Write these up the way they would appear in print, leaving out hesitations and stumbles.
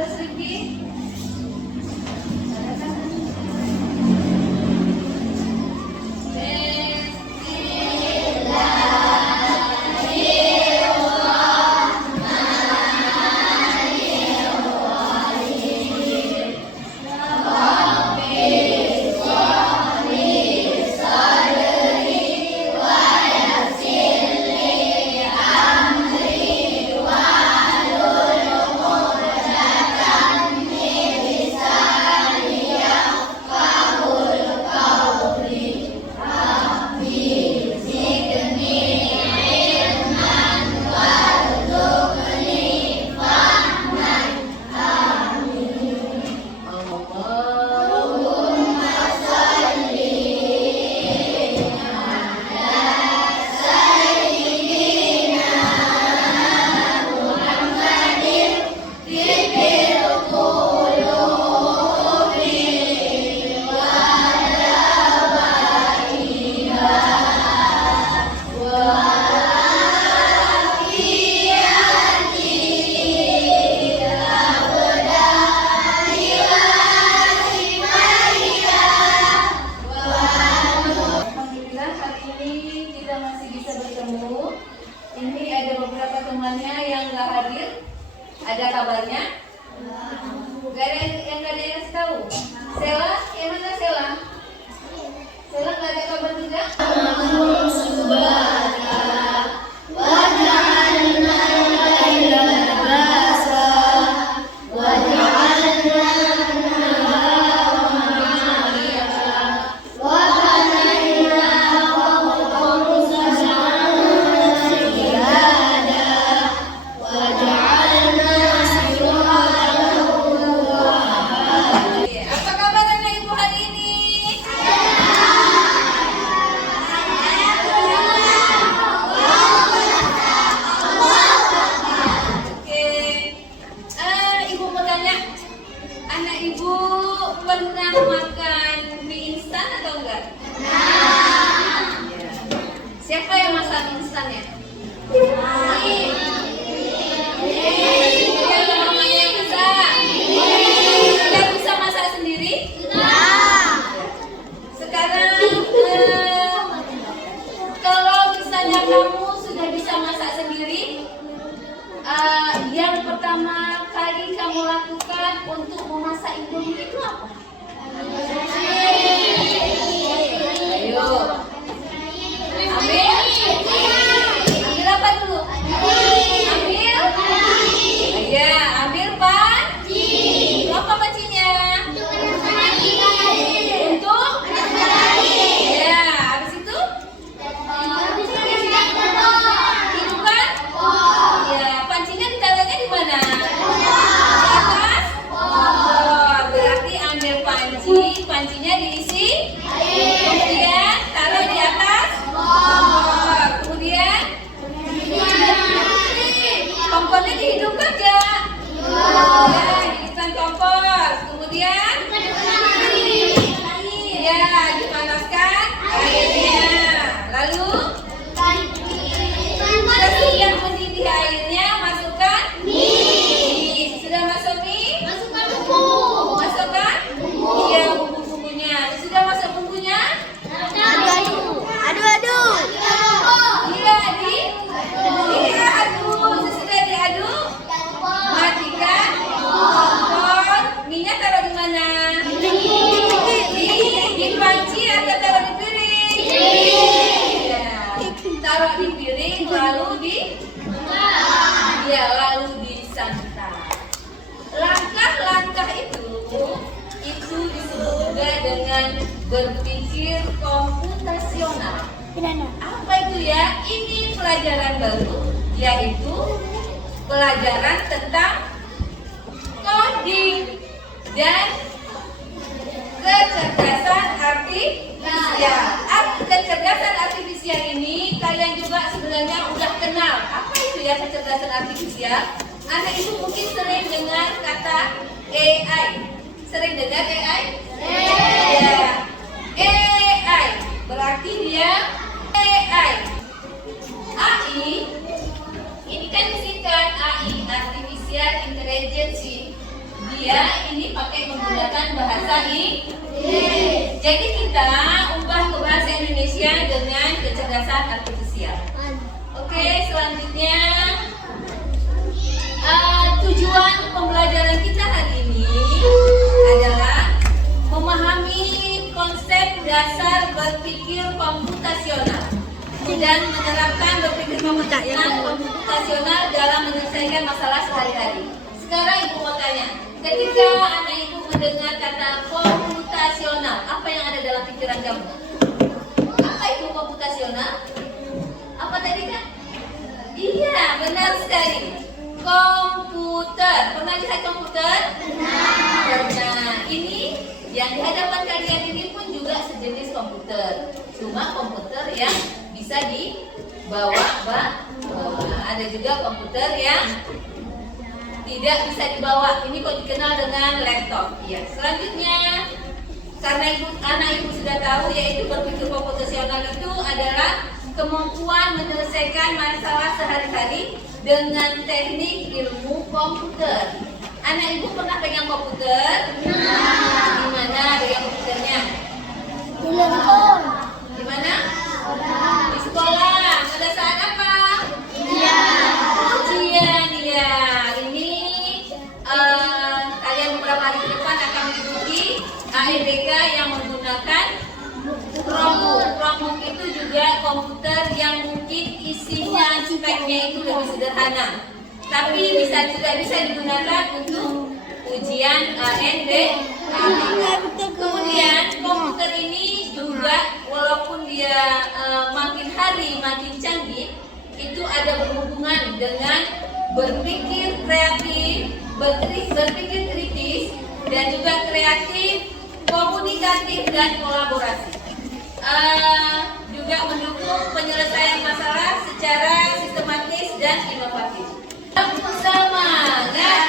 Terus Rifki? Ini ada beberapa temannya yang nggak hadir. Ada kabarnya? Gak ada yang nggak ada yang kasih tahu. Sela, yang mana Sela? Sela nggak ada kabar juga? Pernah makan mie instan atau enggak? Siapa yang masak mie instannya? Mamanya yang masak. Sudah bisa masak sendiri? Sekarang kalau misalnya kamu sudah bisa masak sendiri, yang pertama kali kamu lakukan untuk memasak Indomie itu apa? Ayo. Ambil. Ambil apa dulu? Ambil. Ya, ambil panci. Apa pancinya? Untuk? Ya, habis itu? Hidupkan? Ya, pancinya ditaruhnya di mana? Di atas? Berarti ambil pancinya diisi. Kemudian taruh di atas. Kemudian kompornya dihidupkan gak? Ya, hidupkan kompor. Kemudian ya, dipanaskan airnya. Lalu sudah mendidih airnya, masukkan mie. Sudah masuk mie? Masukkan bumbu. Masukkan? Iya, bumbu-bumbunya. Sudah masuk bumbunya? Adu-adu. Iya, diaduk. Sesudah diaduk, matikan kompor. Minyak taruh di mana? Di panci atau taruh di piring? Ya. Taruh di piring lalu lalu disantap. Langkah-langkah itu disebut juga dengan berpikir komputasional. Apa itu ya? Ini pelajaran baru, yaitu pelajaran tentang coding dan kecerdasan artifisial. Kecerdasan artifisial ini kalian juga sebenarnya udah kenal. Apa itu ya kecerdasan artifisial? Anak ibu mungkin sering dengar kata AI. Sering dengar AI? Ya. AI berarti dia AI. AI ini kan disingkat AI, Artificial Intelligence. Dia ini pakai menggunakan bahasa Inggris. Jadi kita ubah ke bahasa Indonesia dengan kecerdasan artifisial. Oke, selanjutnya tujuan pembelajaran kita hari ini adalah memahami konsep dasar berpikir komputasional dan menerapkan berpikir komputasional dalam menyelesaikan masalah sehari-hari. Sekarang ibu mau tanya, ketika anak ibu mendengar kata komputasional, apa yang ada dalam pikiran kamu? Apa itu komputasional? Apa tadi kan? Iya, benar sekali. Komputer. Pernah lihat komputer? Pernah. Ini yang di hadapan kalian ini pun juga sejenis komputer. Cuma komputer yang bisa dibawa, ada juga komputer yang tidak bisa dibawa. Ini kok dikenal dengan laptop. Ya. Selanjutnya, karena anak ibu sudah tahu, yaitu berpikir komputasional itu adalah kemampuan menyelesaikan masalah sehari-hari dengan teknik ilmu komputer. Anak ibu pernah pegang komputer? Di mana pegang komputernya? Di mana? Di sekolah. Pada saat apa? Ujian. Ya. Ini kalian beberapa hari ke depan akan mengikuti AEBK yang menggunakan Chromebook. Chromebook itu juga komputer yang mungkin isinya speknya itu lebih sederhana, tapi tidak bisa digunakan untuk ujian AEBK. Kemudian komputer ini juga walaupun dia makin hari makin canggih, itu ada berhubungan dengan berpikir kreatif, berpikir kritis, dan juga kreatif, komunikatif, dan kolaborasi. Juga mendukung penyelesaian masalah secara sistematis dan inovatif. Semangat!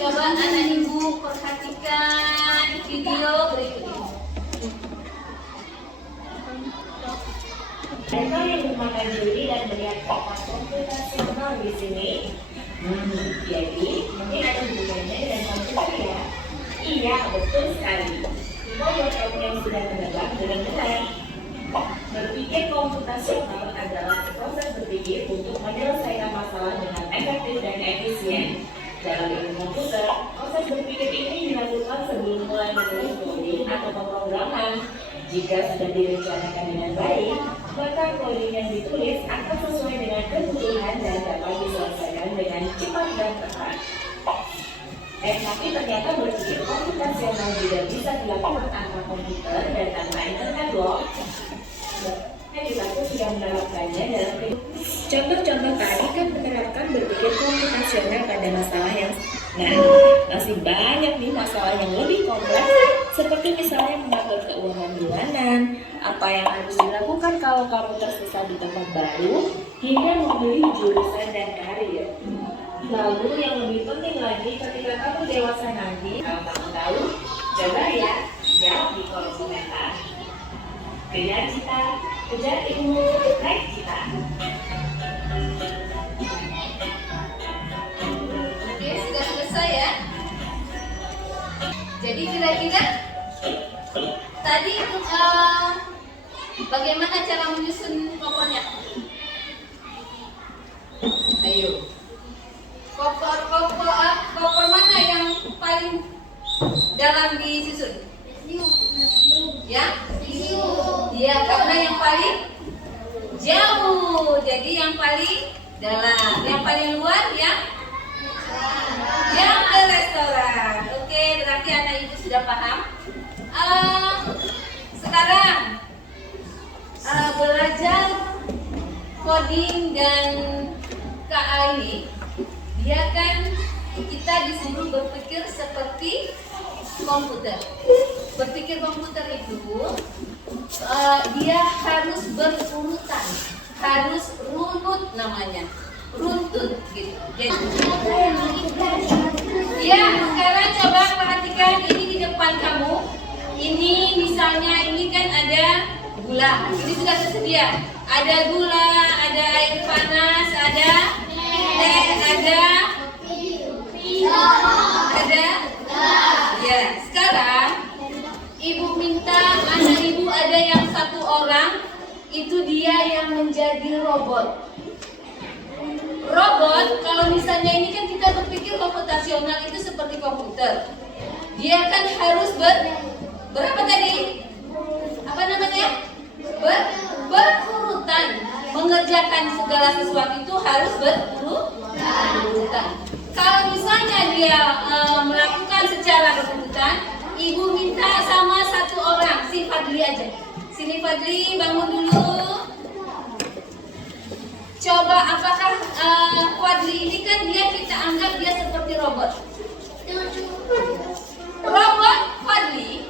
Coba anak ibu perhatikan video berikut ini. Mereka yang memakai juri dan melihat kata komputasional di sini. Jadi mungkin ada hubungannya dengan komputer ya? Iya, betul sekali. Kita buat kamu yang sudah menebak dengan benar. Berpikir komputasional adalah proses berpikir untuk menyelesaikan masalah dengan efektif dan efisien. Dalam ilmu komputer, proses berpikir ini dilakukan sebelum mulai menulis coding atau pemrograman. Jika sudah direncanakan dengan baik, maka coding yang ditulis akan sesuai dengan kebutuhan dan dapat diselesaikan dengan cepat dan tepat. Tapi ternyata berpikir komputasional juga bisa dilakukan tanpa komputer dan tanpa internet loh. Kita sudah menerapkannya dalam contoh-contoh tadi kan menerapkan berpikir komputasional pada masalah yang masih banyak nih masalah yang lebih kompleks, seperti misalnya mengatur keuangan bulanan, apa yang harus dilakukan kalau kamu tersesat di tempat baru, hingga memilih jurusan dan karir. Lalu yang lebih penting lagi, ketika kamu dewasa nanti, kalau kamu tahu, coba ya jawab di kolom komentar. Kejar cita, kejar ilmu, raih cita. Oke, sudah selesai ya. Jadi kira-kira tadi bagaimana cara menyusun kopernya? Ayo. Koper mana yang paling dalam disusun? Ya? Iya, karena yang paling jauh. Jadi yang paling dalam, yang paling luar yang ke restoran. Oke, berarti anak ibu sudah paham. Sekarang belajar coding dan KA ini, dia kan kita disuruh berpikir seperti komputer. berpikir komputer itu dia harus berurutan, harus runut namanya, runtut gitu. Jadi, ya sekarang coba perhatikan ini di depan kamu. Ini misalnya ini kan ada gula, ini sudah tersedia. Ada gula, ada air panas, ada teh, ada ya. Sekarang ibu minta anak ibu ada yang satu orang, itu dia yang menjadi robot. Robot, kalau misalnya ini kan kita berpikir komputasional itu seperti komputer. Dia kan harus berapa tadi? Apa namanya? Berurutan. Mengerjakan segala sesuatu itu harus berurutan. Kalau misalnya dia melakukan secara berurutan, ibu minta sama satu orang, si Fadli aja. Sini Fadli, bangun dulu. Coba apakah Fadli ini kan kita anggap dia seperti robot. Robot Fadli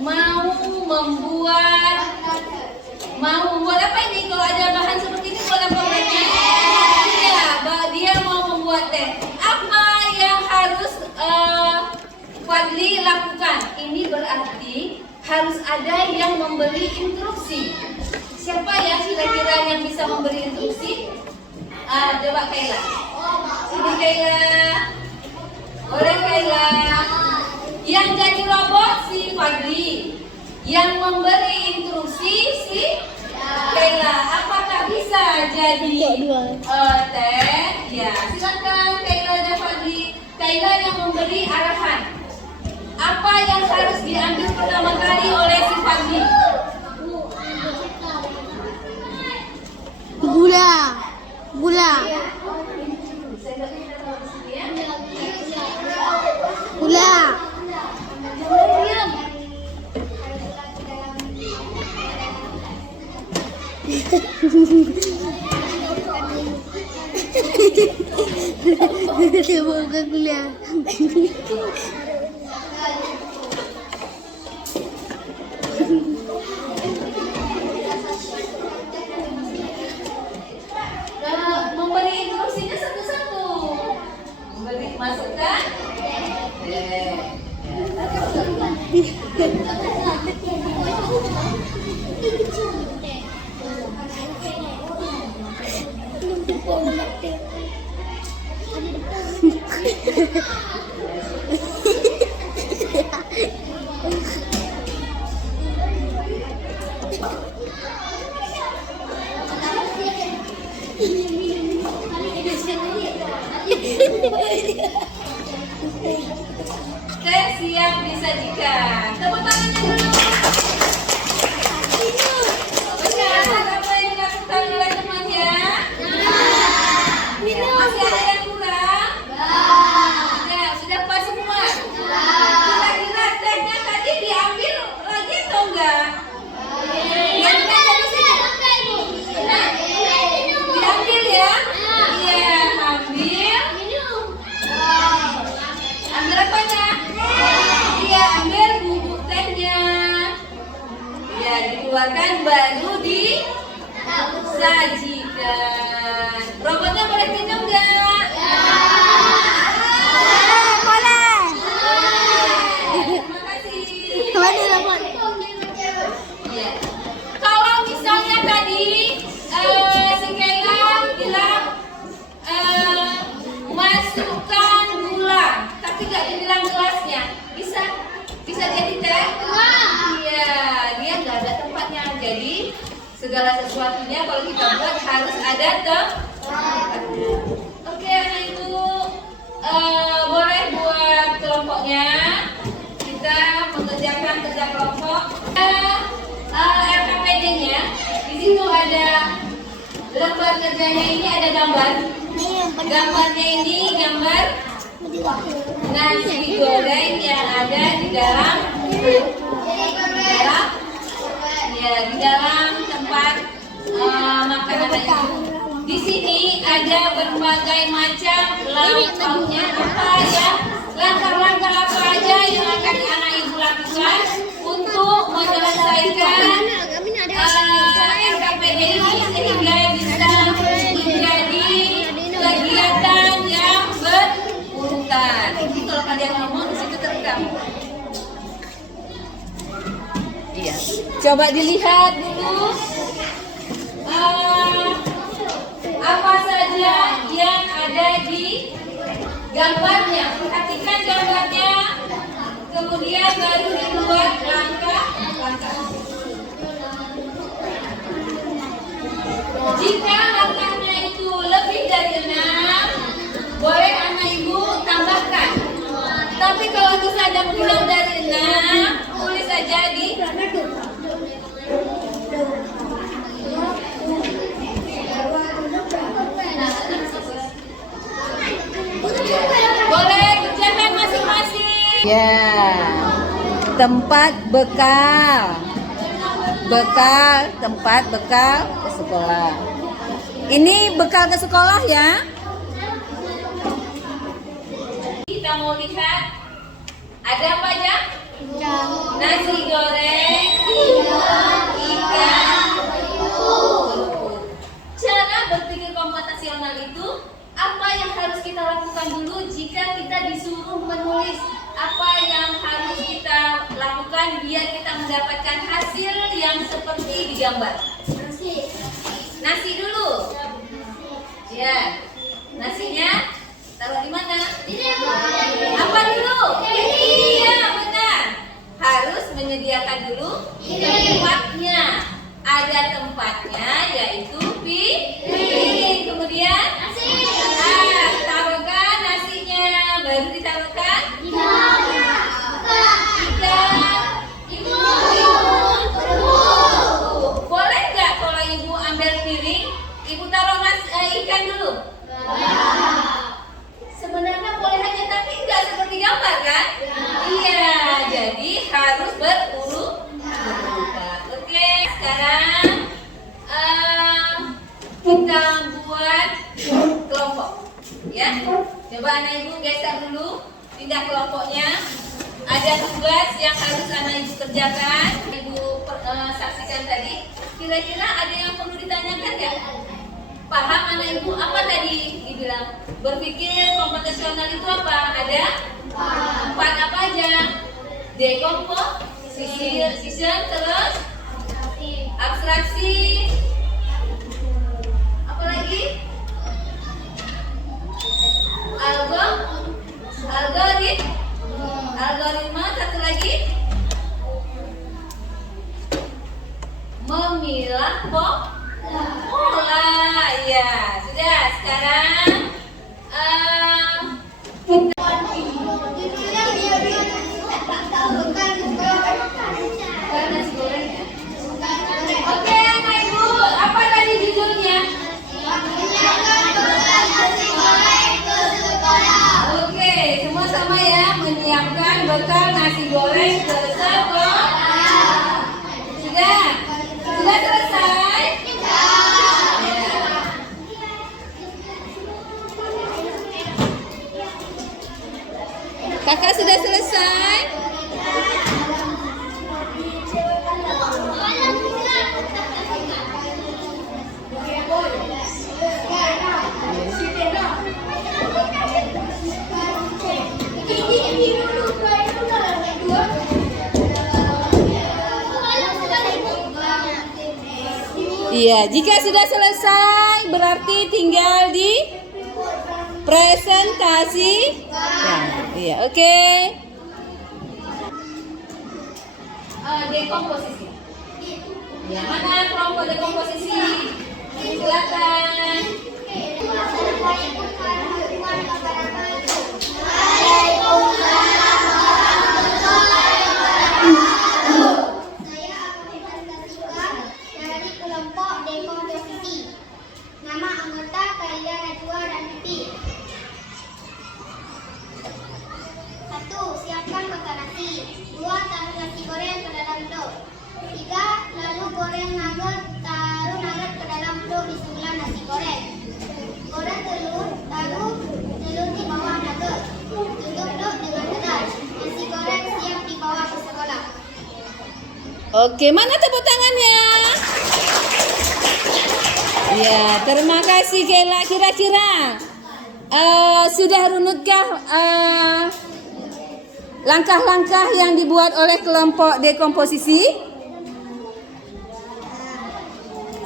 mau membuat apa ini? Kalau ada bahan seperti ini buat apa mereka? Ya, dia mau membuat teh. Apa yang harus Fadli lakukan? Ini berarti harus ada yang memberi instruksi. Siapa ya kira-kira yang bisa memberi instruksi? Coba Kaila. Sini Kaila. Boleh Kaila. Yang jadi robot si Fadli. Yang memberi instruksi si Kaila. Apakah bisa jadi teh? Ya, silakan Kaila dan Fadli. Kaila yang memberi arahan. Apa yang harus diambil pertama kali oleh si Fadli? Gula. Semoga gula. Memberi instruksinya satu-satu. Masukkan. Teh siap disajikan. Tepuk tangannya dulu. Benar apa yang dilakukan oleh temannya? Masih ada yang kurang? Sudah pas semua. Kira-kira tehnya tadi diambil lagi atau enggak? Diambil ya? Iya, ambil. Ambil apanya? Iya, ambil bubuk tehnya. Ya, dikeluarkan baru disajikan. Robotnya boleh minum nggak? Boleh. Terima kasih. Ya. Kalau misalnya tadi si Kayla bilang masukkan gula, tapi nggak dibilang gelasnya, bisa jadi teh? Iya, dia nggak ada tempatnya. Jadi segala sesuatunya kalau kita buat harus ada tempatnya. Oke, anak ibu boleh buat kelompoknya. Kita mengerjakan kerja kelompok. RKPD-nya di situ ada lembar kerjanya, ini ada gambar. Gambarnya ini gambar nasi goreng yang ada di dalam di dalam tempat makanan itu. Di sini ada berbagai macam lauk-lauknya, apa ya, langkah-langkah apa aja yang akan anak ibu lakukan Coba dilihat dulu apa saja yang ada di gambarnya. Perhatikan gambarnya, kemudian baru dibuat langkah-langkah. Jika langkahnya itu lebih dari 6, boleh anak ibu tambahkan. Tapi kalau misalnya kurang dari 6, tulis saja di boleh kerjakan masing-masing. Ya, tempat bekal. Tempat bekal ke sekolah. Ini bekal ke sekolah ya. Kita mau lihat ada apa aja? Nasi goreng, ikan, cara berpikir komputasional itu apa yang harus kita lakukan dulu jika kita disuruh menulis apa yang harus kita lakukan biar kita mendapatkan hasil yang seperti di gambar. Nasi dulu. Ya, nasinya taruh di mana? Apa dulu? Iya, benar. Harus menyediakan dulu tempatnya. Ada tempatnya yaitu piring. Kemudian taruhkan nasinya, baru ditaruhkan ikan. Boleh nggak kalau ibu ambil piring, ibu taruh ikan dulu? Sebenarnya boleh aja, tapi nggak seperti gambar kan? Iya, jadi harus berurutan. Oke, sekarang kita buat kelompok. Ya, coba anak ibu geser dulu, pindah kelompoknya. Ada tugas yang harus anak ibu kerjakan. Ibu saksikan tadi. Kira-kira ada yang perlu ditanyakan nggak? Paham anak ibu apa tadi dibilang? Berpikir komputasional itu apa? Ada 4 apa aja? Decomposition, terus abstraksi, apa lagi? Algoritma, satu lagi memilah pola. Ya, sudah. Sekarang oke, anak ibu, apa tadi judulnya? Oke, semua sama ya, menyiapkan bekal nasi goreng ke sekolah. Sudah selesai? Kakak sudah selesai? Iya, jika sudah selesai berarti tinggal di presentasi. Iya, oke. Dekomposisi. Ya, mana kelompok dekomposisi? Silakan. Dari kelompok dekomposisi. Nama anggota kalian Najwa dan Titi. 1. Siapkan bekal nasi. 2. Taruh nasi goreng ke dalam truk. 3. Lalu goreng nugget. Taruh nugget ke dalam truk di sebelah nasi goreng. Goreng telur. Taruh telur di bawah nugget. Tutup truk dengan erat. Nasi goreng siap dibawa ke sekolah. Oke, mana tepuk tangannya? Ya, terima kasih Kela. Kira-kira sudah runutkah langkah-langkah yang dibuat oleh kelompok dekomposisi?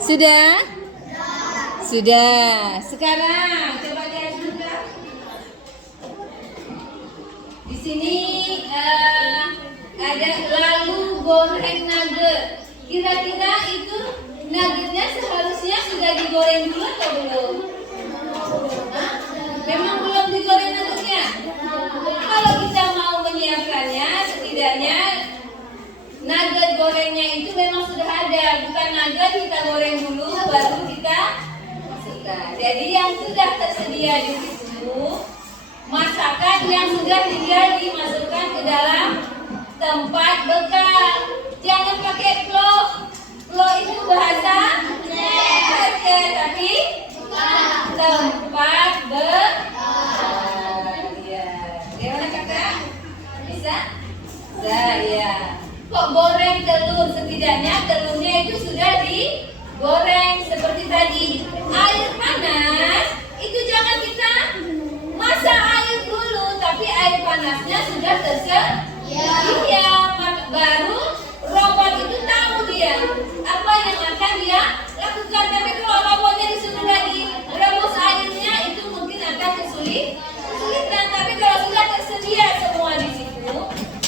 Sudah? Sudah. Sekarang coba lihat juga. Di sini ada lalu goreng nugget. Kira-kira itu nuggetnya seharusnya sudah digoreng dulu atau belum? Hah? Memang belum digoreng nuggetnya? Kalau kita mau menyiapkannya, setidaknya nugget gorengnya itu memang sudah ada. Bukan nugget kita goreng dulu, baru kita masukkan. Jadi yang sudah tersedia di situ, masakan yang sudah tinggal dimasukkan ke dalam tempat bekal. Jangan pakai plo. Plo itu bahasa Aceh, tapi tempat bekal. Ya. Gimana kakak? Bisa? Bisa ya. Kok goreng telur? Setidaknya telurnya itu sudah digoreng seperti tadi. Air panas itu jangan kita masak air dulu, tapi air panasnya sudah tersedia. Iya, baru robot itu tahu dia apa yang akan dia lakukan. Tapi kalau robotnya disuruh lagi rebus airnya, itu mungkin akan kesulitan. Tapi kalau sudah tersedia semua di situ,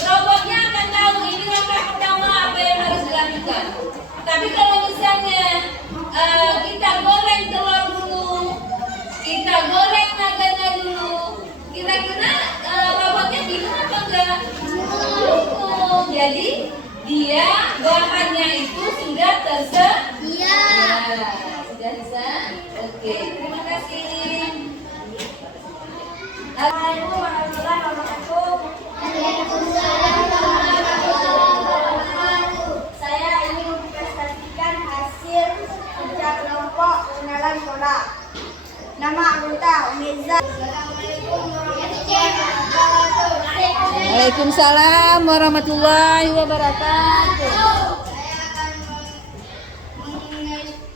robotnya akan tahu ini langkah pertama apa yang harus dilakukan. Tapi kalau misalnya kita goreng telur dulu, kita goreng nuggetnya dulu, kira-kira robotnya bingung apa enggak? Jadi dia bahannya itu sudah tersedia. Sudah bisa? Oke, terima kasih. Assalamualaikum warahmatullahi wabarakatuh. Saya ingin mempresentasikan hasil kerja kelompok pengenalan tolak. Nama anggota Umiza. Assalamualaikum warahmatullahi wabarakatuh. Waalaikumsalam warahmatullahi wabarakatuh. Saya akan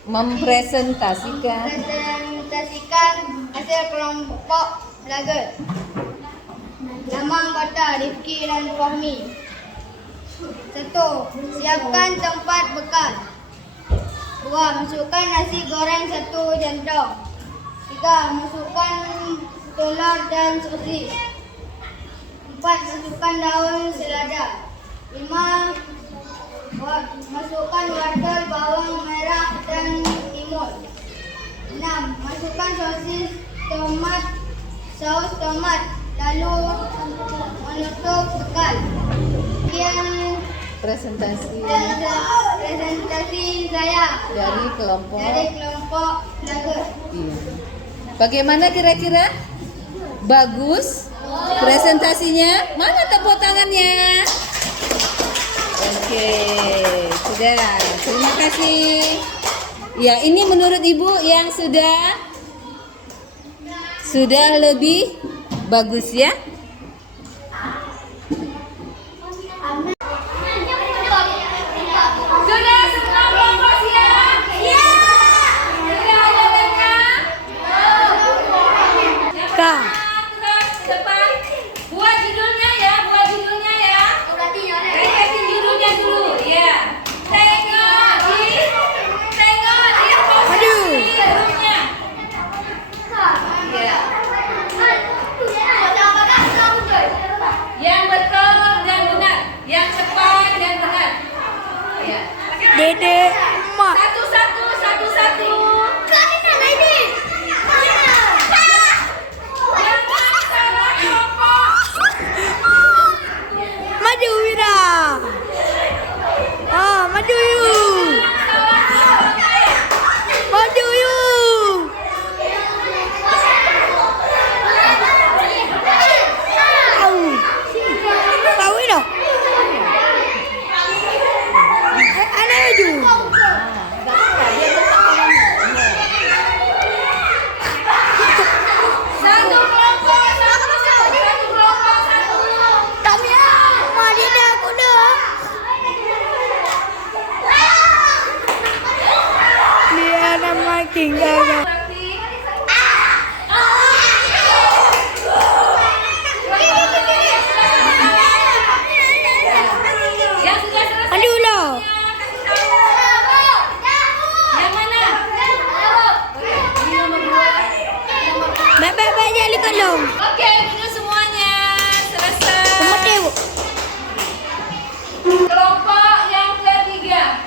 Mempresentasikan mempresentasikan hasil kelompok belajar. Nama anggota Rifki dan Fahmi. 1. Siapkan tempat bekal. 2. Masukkan nasi goreng 1 jantong. 3. Masukkan telur dan sosis. 4. Masukkan daun selada. 5. Masukkan wortel, bawang merah dan timun. 6. Masukkan sosis, tomat, saus tomat, lalu menutup bekal. Sekian presentasi presentasi saya dari kelompok. belajar. Iya. Bagaimana kira-kira? Bagus presentasinya? Mana tepuk tangannya? Oke, sudah. Terima kasih. Ya, ini menurut Ibu yang sudah lebih bagus ya. Sudah semua kelompok siap? Iya. Sudah ada banyak? Kak. Terus depan. Buat judulnya ya. Kasih judulnya dulu, ya. Tengok di posisi rumahnya. Ya. Yang betul dan benar, yang cepat dan benar. Ya. Dede, Mak. Satu-satu. Jangan salah kelompok. Maju Wira. Maju yuk. Maju yuk. Tahu itu? Ada maju. Satu kelompok. Kami mari dah aku dah. Dia nama tinggal. Yang sudah selesai. Aduh lah. Yang mana belum. Oke, duduk semuanya. Selesai. Umutnya Bu. Kelompok yang ketiga.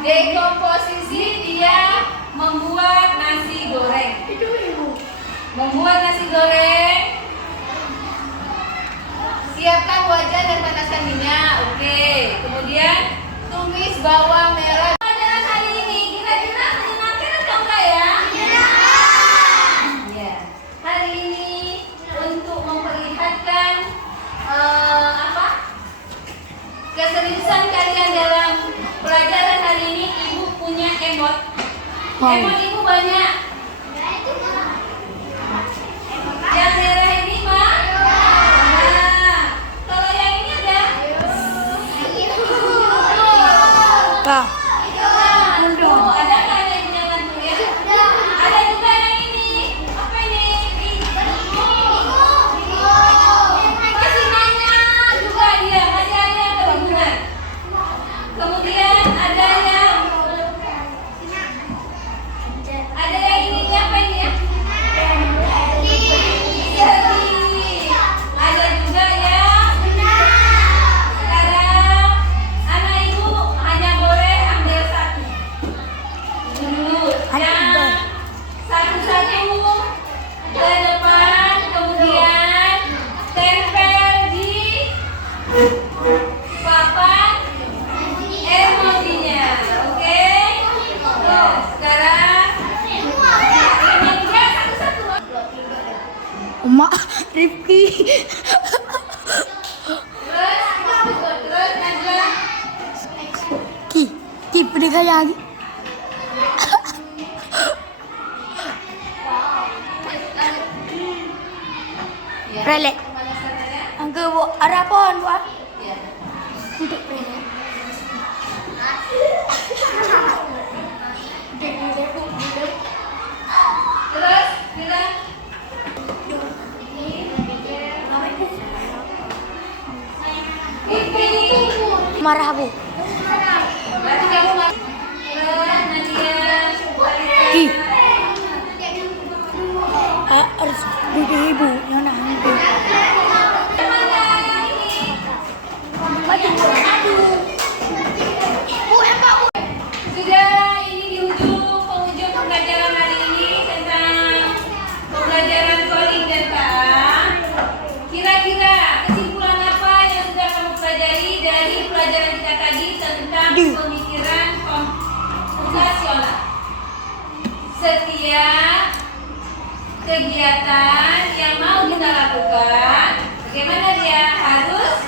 Dekomposisi dia membuat nasi goreng. Membuat nasi goreng. Siapkan wajan dan panaskan minyak. Oke. Kemudian tumis bawang merah. Pelajaran hari ini kira-kira menyenangkan atau enggak ya? Ya. Hari ini untuk memperlihatkan keseriusan kalian dalam pelajaran hari ini, ibu punya emot. Wow. Emot ibu banyak. Yang merah ini mah? Nah, kalau yang ini ada? Kak. Tuh, ada nggak yang jangan tuh ya? Ada juga yang ini. Apa ini? Masih banyak juga dia. Masih ada yang kebingungan. Kemudian ada yang ini apa ini ya? Sedih. Ada juga yang sekarang anak ibu hanya boleh ambil satu. Dulu yang satu-satu ke depan, kemudian tempel di papan emojinya. Oke? Nah, sekarang emojinya satu-satu. Emak Rifki. Terus Najwa. Ki pendekat lagi. Ya, Relek. pemanasannya ya. Angka Bu arapon Bu. Ya. Untuk relek. Terus bilang Pipi. Marah Bu. Berarti kamu marah. Terus Nadia. Ki. Harus duduk ibu yang nak ambil. Mana yang ini? Sudah ini di penghujung pembelajaran hari ini tentang pembelajaran coding dan KA. Kira-kira kesimpulan apa yang sudah kamu pelajari dari pelajaran kita tadi tentang pemikiran komputasional? Setiap kegiatan yang mau kita lakukan, bagaimana dia harus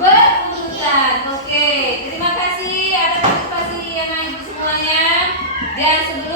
berurutan. Oke, terima kasih atas partisipasi yang ibu semuanya. Dan sebelum